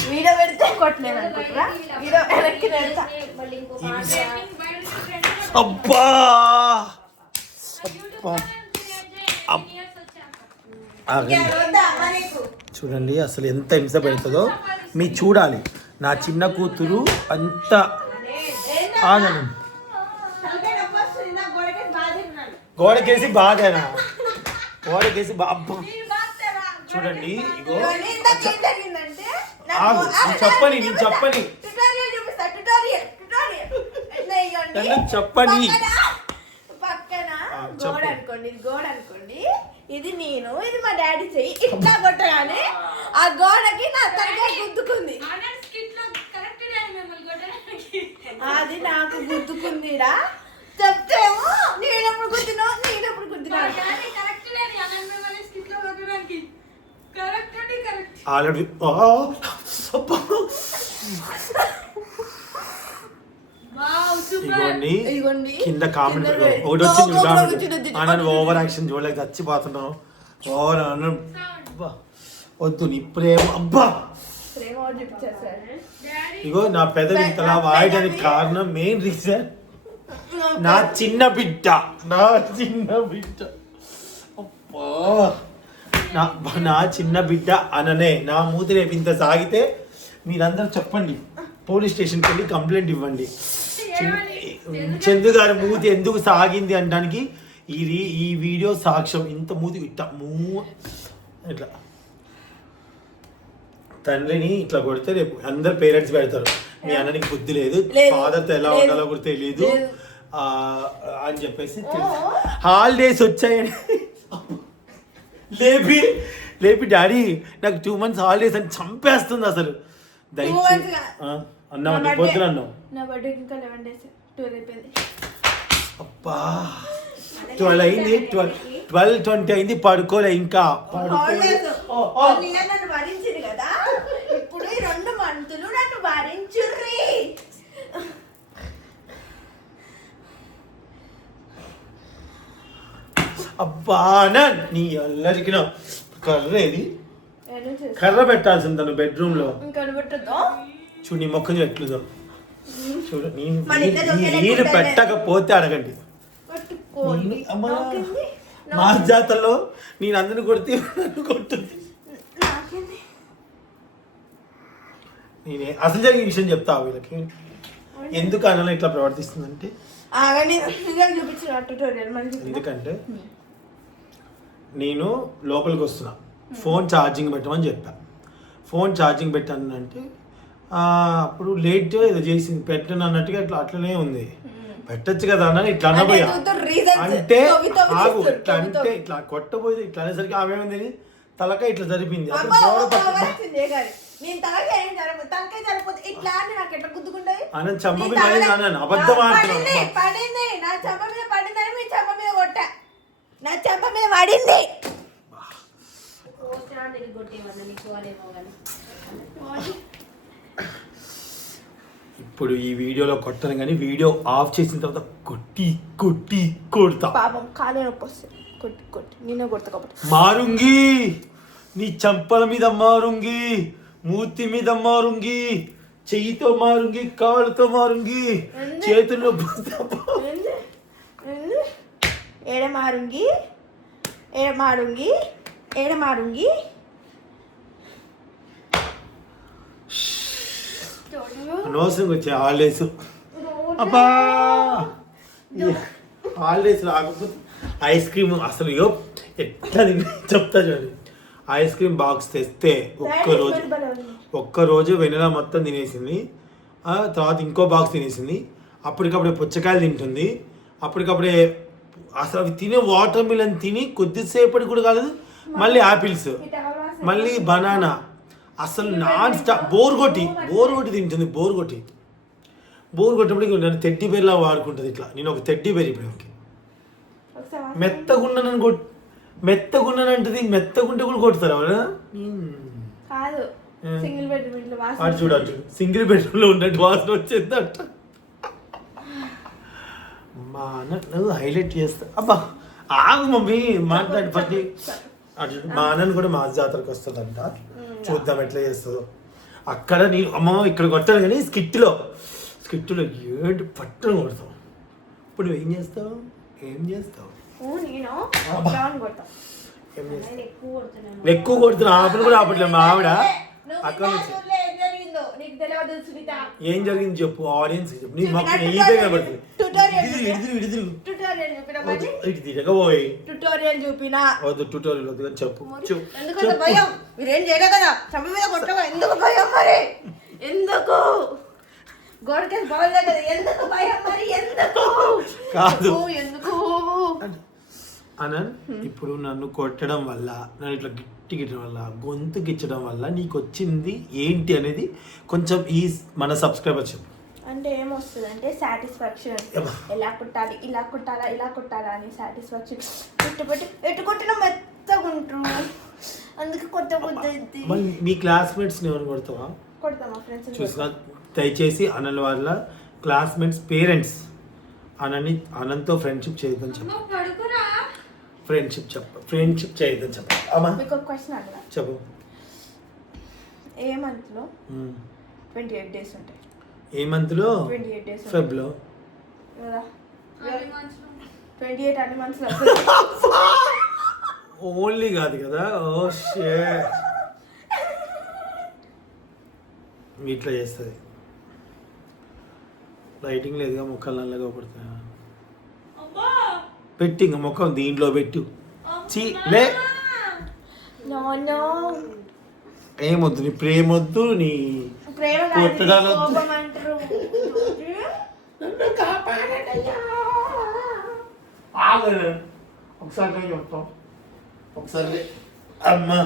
Video పెడితే కొట్టలేదు అనుకుంటున్నా. వీడియో వెనక్కి పెడతా. అబ్బా చూడండి అసలు ఎంత హింస పెడుతుందో మీ చూడాలి. నా చిన్న కూతురు అంత ఆగను గోడకేసి బాధేనా గోడకేసి అబ్బా చూడండి ఇగో ఆగు నేను చెప్పని చెప్పని పక్కన గోడ అనుకోండి, ఇది గోడ అనుకోండి, ఇది నేను, ఇది మా డాడీ చెయ్యి. ఇట్లా కొట్టగానే ఆ గోడకి నా తలకాయ గుద్దుకుంది. అది నాకు గుద్దుకుందిరా. చెప్తేమో నేనెప్పుడు గుద్దినా ఆల్రెడీ ఇగోండి కింద కామెంట్ ఒకటి వచ్చింది నన్ను ఓవర్ యాక్షన్ చూడలేక చచ్చిపోతున్నావు. వద్దు నీ ప్రేమ అబ్బా. ఇగో నా పెదవి ఇంతలా వాయడానికి కారణం మెయిన్ రీజన్ నా చిన్న బిడ్డ అబ్బా నా చిన్న బిడ్డ అననే నా మూతి రేపు ఇంత సాగితే మీరందరూ చెప్పండి, పోలీస్ స్టేషన్కి వెళ్ళి కంప్లైంట్ ఇవ్వండి. చందు గారి మూతి ఎందుకు సాగింది అనడానికి ఈ వీడియో సాక్ష్యం. ఇంత మూతి ఇట్లా తండ్రిని ఇట్లా కొడితే రేపు అందరు పేరెంట్స్ పెడతారు మీ అన్ననికి బుద్ధి లేదు, ఫాదర్తో ఎలా ఉండాలో కూడా తెలియదు అని చెప్పేసి. హాలిడేస్ వచ్చాయని లేపి డాడీ నాకు 2 months హాలిడేస్ అని చంపేస్తుంది అసలు. దయచేసి అన్నావు నీ పొద్దున అన్నావు. అబ్బా 12 అయింది, 12:20 అయింది, పడుకోలే ఇంకా. ఇప్పుడు 2 months నన్ను భరించుర్రి. అబ్బా నీ అల్లరికి కర్ర ఏది? కర్ర పెట్టాల్సింది తను బెడ్రూమ్ లో. చూడు నీ మొక్కని ఎట్లుదో చూడు. నీరు పెట్టకపోతే అడగండి. మా జాతరలో నేను అందరిని కొడితే కొట్టుంది. నేనే అసలు జరిగిన విషయం చెప్తా వీళ్ళకి ఎందుకు అన్న ఇట్లా ప్రవర్తిస్తుందంటే. ఎందుకంటే నేను లోపలికి వస్తున్నా, ఫోన్ ఛార్జింగ్ పెట్టమని చెప్పా. ఫోన్ ఛార్జింగ్ పెట్టాను అంటే అప్పుడు లేట్ ఏదో చేసింది పెట్టను అన్నట్టుగా అట్లనే ఉంది. పెట్టచ్చు కదా అన్న ఇట్లా అనబోయా అంటే ఆగు ఇట్లా అంటే ఇట్లా కొట్టబోయేది ఇట్లా అనేసరికి ఆమె ఏమైంది తలకాయ ఇట్లా జరిపింది. అన్న చంప అబద్ధం పడింది. ఇప్పుడు ఈ వీడియోలో కొట్టను కానీ వీడియో ఆఫ్ చేసిన తర్వాత కొట్టి కొడతా. పాపం కాలే నొప్పి వస్తుంది. కొట్టి నేనే కొడతా కాబట్టి. మారుంగి నీ చంపల మీద మారుంగి, మూతి మీద మారుంగి, చెయ్యితో మారుంగి, కాళ్ళతో మారుంగి, చేతుల్లో ఏడ మారుంగి అనవసరం వచ్చే హాలిడేస్. అబ్బా హాలిడేస్ రాకపోతే ఐస్ క్రీమ్ అసలు ఎట్లా చెప్తా చూడండి. ఐస్ క్రీమ్ బాక్స్ తెస్తే ఒక్కరోజు వెనెలా మొత్తం తినేసింది. తర్వాత ఇంకో బాక్స్ తినేసింది. అప్పటికప్పుడే పుచ్చకాయలు తింటుంది. అప్పటికప్పుడే అసలు అవి తినే వాటర్ మిలన్ తిని కొద్దిసేపటి కూడా కాలేదు. మళ్ళీ యాపిల్స్, మళ్ళీ బనానా, అసలు నాన్ స్టాప్ బోర్ కొట్టి తింటుంది. బోర్ కొట్టినప్పుడు నన్ను తెడ్డి బేర్లా వాడుకుంటుంది. ఇట్లా నేను ఒక తెడ్డి బేర్ ఇప్పుడు మెత్తగున్నానంటది. మెత్తగుంటే కూడా కొడతారు అవునా? అటు చూడచ్చు సింగిల్ బెడ్రూమ్ లో ఉన్నట్టు వాసన వచ్చేదంట. మా అన్న హైలైట్ చేస్తా. అబ్బా ఆగు మమ్మీ మాట్లాడి ఫస్ట్. మా అన్నను కూడా మా జాతరకు వస్తుందంట, చూద్దాం ఎట్లా చేస్తుందో. అక్కడ నేను అమ్మ ఇక్కడ కొట్టాను కానీ స్కిట్లో ఏంటి పట్టును కొడతావు. ఇప్పుడు నువ్వు ఏం చేస్తావు? నేను ఏం కొడతా. చేస్తావు? ఎక్కువ కొడుతున్నాను. ఎక్కువ కొడుతున్నా ఆపను కూడా ఆపట్లేదు మా ఆవిడ. అక్కడ నుంచి ఏం జరిగింది చెప్పు, ఆడియన్స్ చెప్పు. నీ మొక్క నీదే కనబడుతుంది. ట్యుటోరియల్ చూపినా వద్దు, ట్యూటోరియల్ వద్దు కానీ చెప్పు. ఎందుకంటే భయం, మీరేం చేయలేదు కదా, చంప మీద కొట్టగా ఎందుకు భయం మరి? ఎందుకు గోడకేసి బాగలేదు కదా, ఎందుకు భయం మరి? ఎందుకు కాదు ఎందుకు అనంత్, ఇప్పుడు నన్ను కొట్టడం వల్ల, నన్ను ఇట్లా గిట్టడం వల్ల, గొంతు గిచ్చడం వల్ల నీకు వచ్చింది ఏంటి అనేది కొంచెం ఈ మన సబ్స్క్రైబర్ చెప్పు. అంటే ఏమొస్తుంది అంటే సాటిస్ఫాక్షన్, ఎలా కుట్టాలి, ఇలా కుట్టాలా, ఇలా కుట్టాలా అని సాటిస్ఫాక్షన్. ఎటు కొట్టినా మెత్తగా ఉంటారు, అందుకే కొత్త కొత్త. మీ క్లాస్మేట్స్ని ఎవరు కొడతావా? కొడతా, మా ఫ్రెండ్స్ చూసినా. దయచేసి అనంత్ వాళ్ళ క్లాస్మేట్స్ పేరెంట్స్ అనంత్తో ఫ్రెండ్షిప్ చేయొద్దని చెప్పు. ఫ్రెండ్షిప్ చేయొద్దని చెప్పు. అమ్మా మీకు ఒక క్వశ్చన్ అడగా చెప్పు. ఏ మంత్లో 28 డేస్ ఉంటాయి? ఏ మంత్లో? 28 డేస్. ఫెబ్లో 28 అన్ని మంత్స్లో ఓన్లీ కాదు కదా. ఓ షేట్, ఇట్లా చేస్తుంది. లైటింగ్ లేదుగా, ముఖాలు నల్లగా పడుతుంది. పెట్టి ఇంకా ముఖం దీంట్లో పెట్టు. లే ఏమొద్దు, నీ ప్రేమొద్దు, నీ ఒకసారి అమ్మా.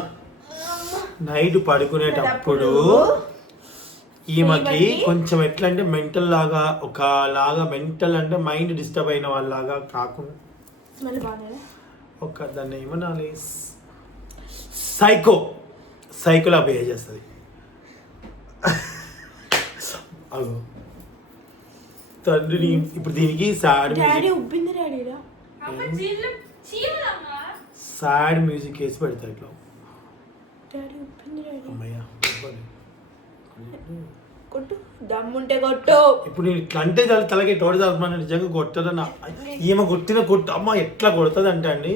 నైట్ పడుకునేటప్పుడు ఈమెకి కొంచెం ఎట్లా అంటే మెంటల్ లాగా, ఒకలాగా మెంటల్ అంటే మైండ్ డిస్టర్బ్ అయిన వాళ్ళలాగా కాకుండా ఒక దాన్ని ఏమనాలి, సైకోలా బిహేవ్ చేస్తుంది. అగో తండ్రిని ఇప్పుడు దీనికి సాడ్ మ్యూజిక్ వేసి పెడతాయి ఇట్లా. అమ్మయ్యా కొట్టు, దమ్ముంటే కొట్టు. ఇప్పుడు నేను ఇట్లా అంటే తలకి తోడు తలపమని నిజంగా కొట్టదన్న. ఈమె కొట్టిన కొట్టు అమ్మ ఎట్లా కొడుతుంది అంటే అండి,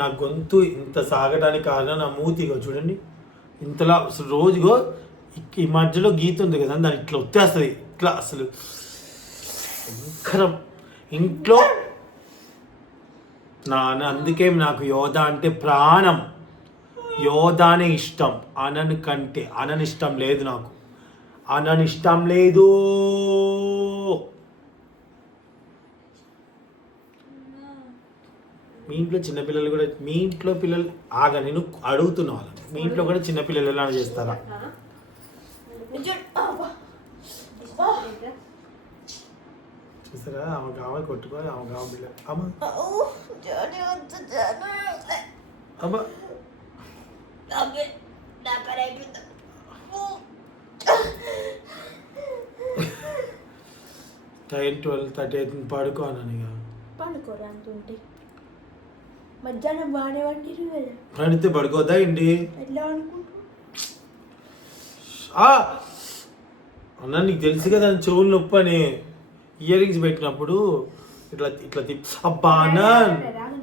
నా గొంతు ఇంత సాగడానికి కారణం నా మూతిగో చూడండి, ఇంతలా అసలు రోజుగో ఈ మధ్యలో గీత ఉంది కదా, దాన్ని ఇట్లా వచ్చేస్తుంది ఇట్లా. అసలు ఇంట్లో అందుకే నాకు యోధ అంటే ప్రాణం. యోధానే ఇష్టం, అనని కంటే. అనని ఇష్టం లేదు నాకు, అనని ఇష్టం లేదు. మీ ఇంట్లో చిన్నపిల్లలు కూడా, మీ ఇంట్లో పిల్లలు ఆగా నేను అడుగుతున్నా వాళ్ళని, మీ ఇంట్లో కూడా చిన్నపిల్లలు ఎలా చేస్తారా? చూసారా, ఆమె కావాలి కొట్టుకో, ఆమె కావాలి పిల్లలు. అమ్మ అమ్మ 10-12-30 పడుకోను. ఇక పండుకోరా అంటుంటే మధ్యాహ్నం బాగానే వండిరు కదా, పండితే పడుకోద్దా ఏంటి? ఎట్లా అనుకుంటా అన్న, నీకు తెలుసు కదా చెవులు నొప్పి అని. ఇయర్ రింగ్స్ పెట్టినప్పుడు ఇట్లా ఇట్లా అబ్బా అన్న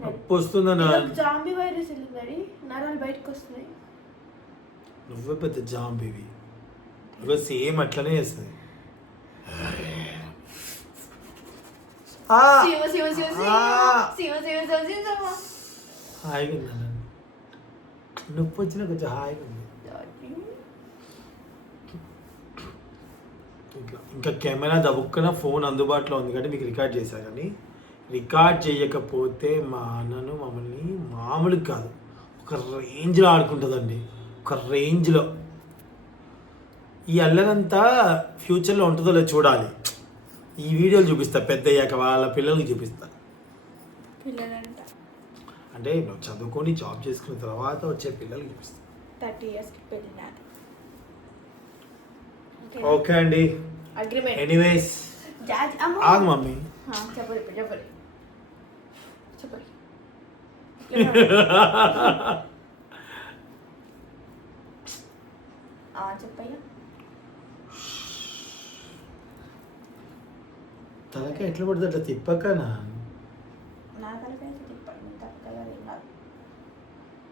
నొప్పి వస్తుందన్న. జాంబీ వైరస్ వెళ్ళింది, నరాలు బయటకు వస్తున్నాయి. నువ్వే పెద్ద జాంబీవి, నువ్వే సేమ్ అట్లనే చేస్తుంది. హాయిగా ఉందన్న, నొప్పి వచ్చినా కొంచెం హాయిగా ఉంది. ఇంకా కెమెరా దబుక్కన ఫోన్ అందుబాటులో ఉంది కాబట్టి మీకు రికార్డ్ చేశాను. కానీ రికార్డ్ చేయకపోతే మా అన్నను మమ్మల్ని మామూలు కాదు, ఒక రేంజ్లో ఆడుకుంటుందండి, ఒక రేంజ్లో. ఈ అల్లనంతా ఫ్యూచర్లో ఉంటుందో లేదో చూడాలి. ఈ వీడియోలు చూపిస్తా, పెద్ద అయ్యాక వాళ్ళ పిల్లలకి చూపిస్తా. అంటే నువ్వు చదువుకొని జాబ్ చేసుకున్న తర్వాత వచ్చే పిల్లలకి చూపిస్తా. 30 yearsకి పెళ్ళి నాది. ఓకే అండి, అగ్రిమెంట్. ఎనీవేస్ ఆగు మమ్మీ. చెప్పండి చెప్పండి చెప్పయ్యా. తలకాయ ఎట్లా పడుతుంది అట్లా తిప్పకనా. నా తలకాయ